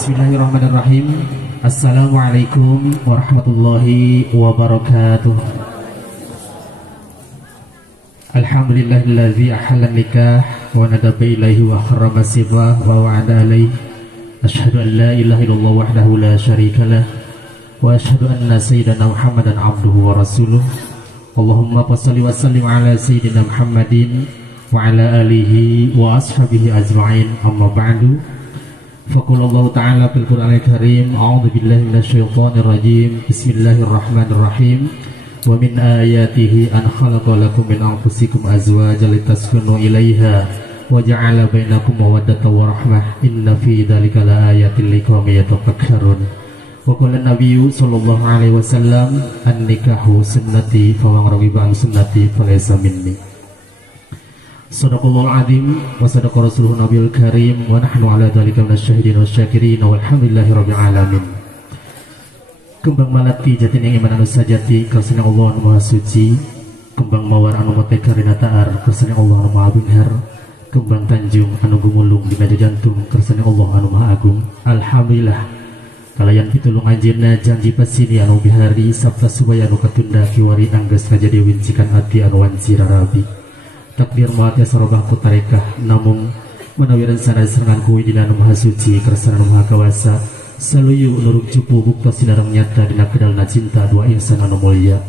Bismillahirrahmanirrahim. Assalamualaikum warahmatullahi wabarakatuh. Alhamdulillahilladzi ahalla nikah wa nadaba ilaihi wa harrama sibah wa wa'ada alaihi. Asyhadu an la ilaha illallah wahdahu la syarikalah wa asyhadu anna sayyidana Muhammadan abduhu wa rasuluh. Allahumma shalli wa sallim ala sayyidina Muhammadin wa ala alihi wa ashabihi ajma'in, amma ba'du. Faqala Allah Ta'ala fil Qur'anil Karim, a'udzu billahi minasyaitonir rajim. Bismillahirrahmanirrahim. Wa min ayatihi an khalaqa lakum min anfusikum azwajan litaskunu ilaiha wa ja'ala bainakum mawaddatan wa rahmah. Inna fi dzalika laayatin liqaumin yatafakkarun. Wa qala an-nabiyyu sallallahu alaihi wasallam, an-nikahu sunnati faman raghiba an sunnati falaysa minni. Sadaqallahul azim wa sadaqa rasuluhu nabiyul karim wa nahnu ala dzalika minasyahidin wasyakirin walhamdulillahi rabbil alamin. Kembang malati jati ing iman anu sajati karsana Allah anu maha suci, kembang mawar anu mote karina taar karsana Allah anu maha bener, kembang tanjung anu gumulung dina jantung karsana Allah anu maha agung. Alhamdulillah kalayan pitulung anjeunna janji pasini anu bihari sabta subaya anu katunda kiwari anggeus kajadi wincikan ati anu wanci rarabi. Takdir muatnya sarobah ku tarekah namun menawi rencana serangan kuwi dina anu maha suci karsana anu maha kawasa saluyu nuruk cupu bukta sinarang nyata dina kedalna cinta dua insan anu mulia.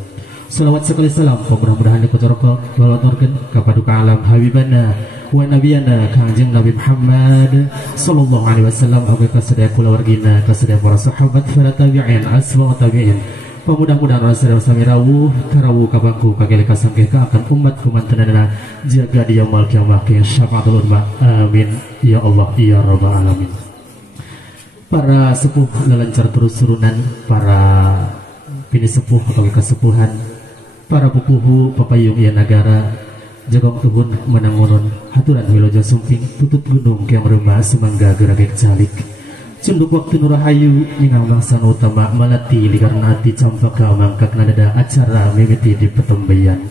Salawat sekali salam mudah-mudahan dikotoroko lalaturkeun ka paduka alam habibana wa nabiyana Kangjeng Nabi Muhammad sallallahu alaihi wasallam, aga ka sadaya kulawargina ka sadaya para sahabat para tabi'in aswa tabi'in. Mudah-mudahan rasul sami rawuh karawuh kabangku kagele kasangke ka akan umat kumantenana jaga di yaumul kiamah ke syafaatul umma. Amin ya Allah ya rabbal alamin. Para sepuh lelencar terus surunan, para bini sepuh atau kasepuhan, para pupuhu papayung ya negara jagong tuhun menangunun haturan wiloja sumping tutut gunung kiam remah semangga geragek calik. Cunduk waktu nurahayu ningang bangsan utama malati likarna ati campaka mangkak nadada acara mimiti di petembayan.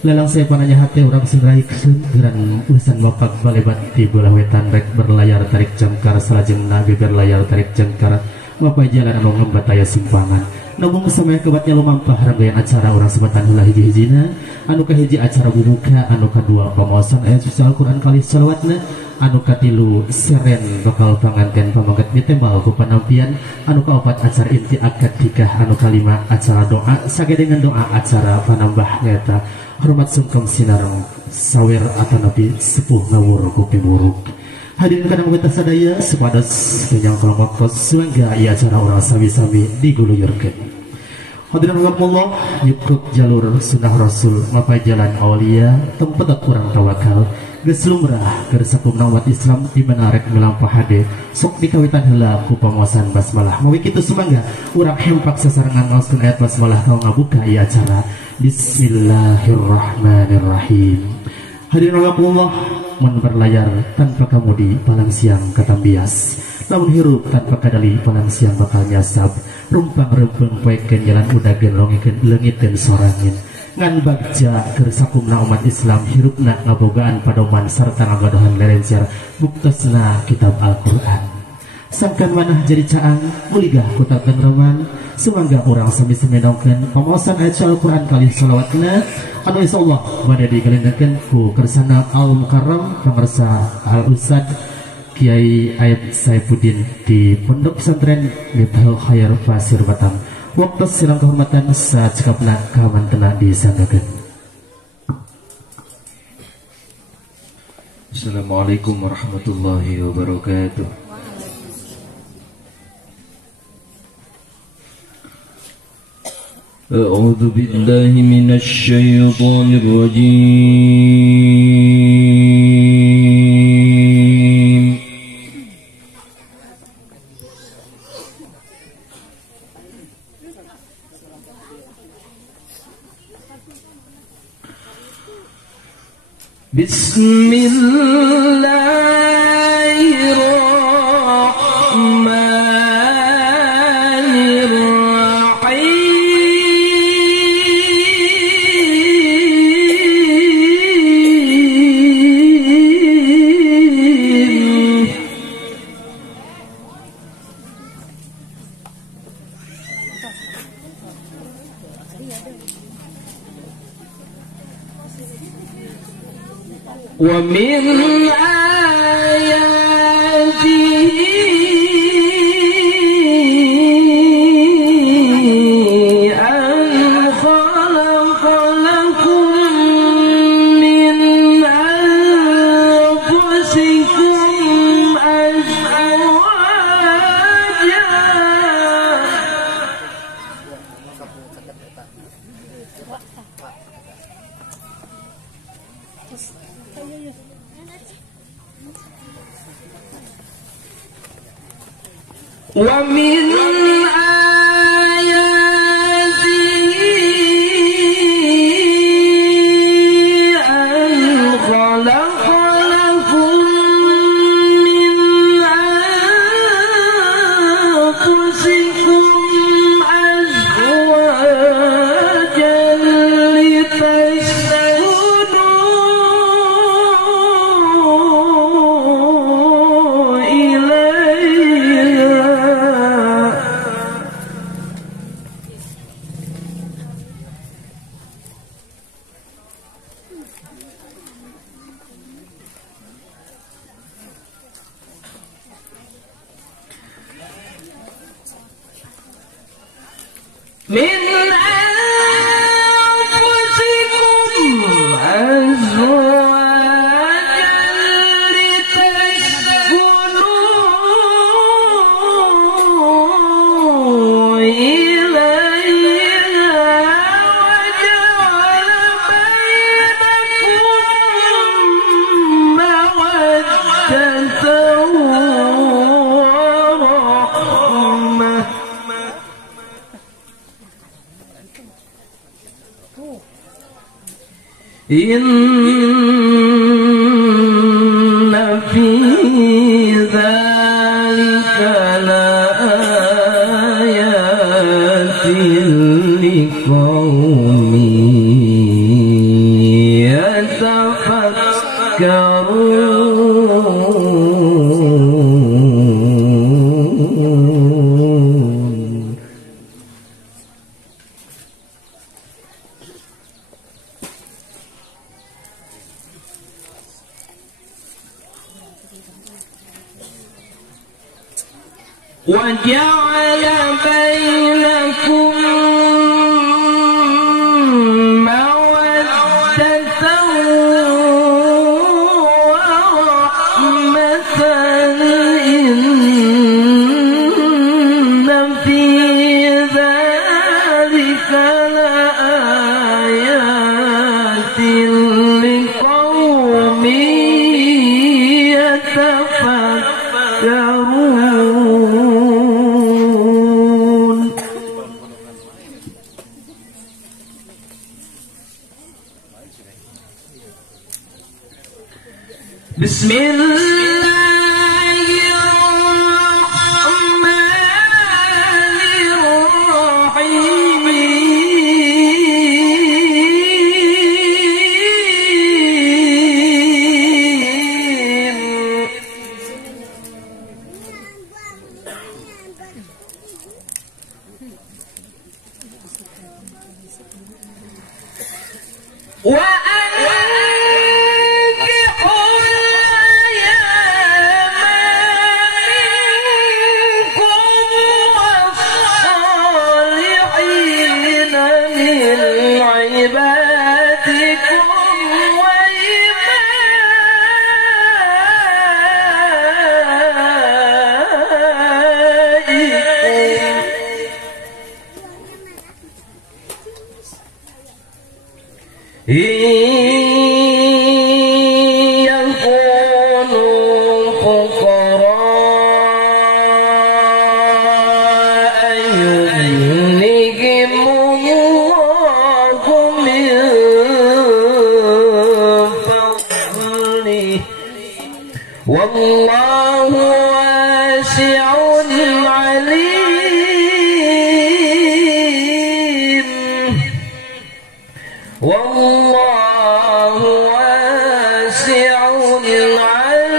Lelang saya pananya hati orang singrai kesun geran usan bapak balebat di bola wetan rek berlayar tarik jangkar salajeng nabi berlayar tarik jangkar bapak jalan anu ngembataya simpangan. Namun samaya kebatnya lumampah rangkaian acara orang sebatan heula hiji-hijina, anu kahiji acara bubuka, anu kadua pamaosan ayat suci Al-Qur'an kali salawatna, anu katilu seren bakal panganten pamangkat ditembal ku panampian, anu kaopat acara inti akad nikah, anu kalima acara doa sagedengan doa acara panambah nyata hormat sungkem sinareng sawer atanapi sepuh ngawur ku pimuruk. Hadirin kadang beta sadaya sepadas kenyang kelompok suangga ieu acara urang sami-sami diguluyurkeun. Hadirin rahimakumullah, yukuk jalur sunnah rasul mapa jalan aulia tempat kurang tawakal geus lumrah keur sakumna umat Islam di mana rek melampah hade sok dikawitan heula ku pamaosan basmalah. Mugi kitu sumangga urang hempak sasarengan ngaoskeun ayat basmalah kau ngabuka ieu acara. Bismillahirrahmanirrahim. Hadirin rahimakumullah, mun berlayar tanpa kamudi palang siang katambias, lamun hirup tanpa kadali palang siang bakal nyasab. Rumpang rempeng poekeun jalan udageun longikeun leungiteun sorangin ngan bagja keur sakumna umat Islam hirupna ngabogaan padoman sarta ngagadohan lerencer buktosna kitab Al-Qur'an. Sangkan manah jadi caang muligah ku tengreman sumangga urang sami-sami dongkeun pamaosan ayat Al-Qur'an kali salawatna anu insyaallah bade digelendekeun ku kersana Al-Mukarram pangarsa Al-Ustad Kiai Aib Saifuddin di Pondok Pesantren Miftaul Khair Pasir Batang. Waktu silang kehormatan saat cekapna kamantena disanggakeun. Assalamualaikum warahmatullahi wabarakatuh. A'udzu billahi minasy syaithanir rajim. ومن إن في ذلك لآيات لقوم يتفكرون. وجعل بينكم مودة ورحمة إن في ذلك لآيات لقوم يتفكرون. بسم الله الرحمن الرحيم. والله واسع عليم. والله واسع عليم.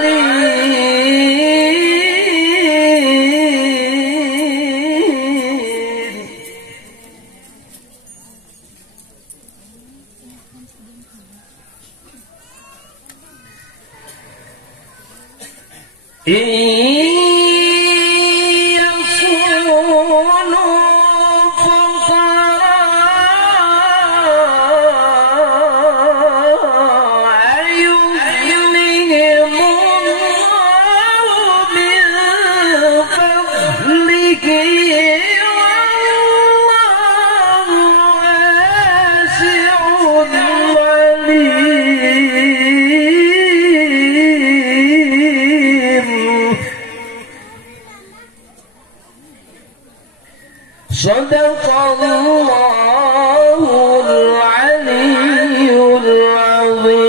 صدق الله العلي العظيم.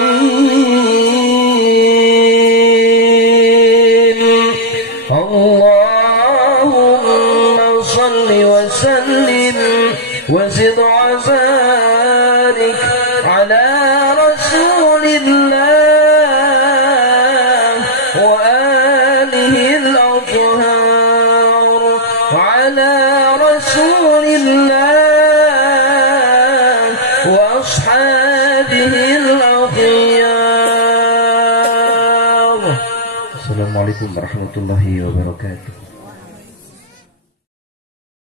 اللهم صل وسلم وزد وبارك على رسول الله وآله الأطهار وعلى رسول الله وأصحابه الأخيار. Assalamualaikum warahmatullahi wabarakatuh.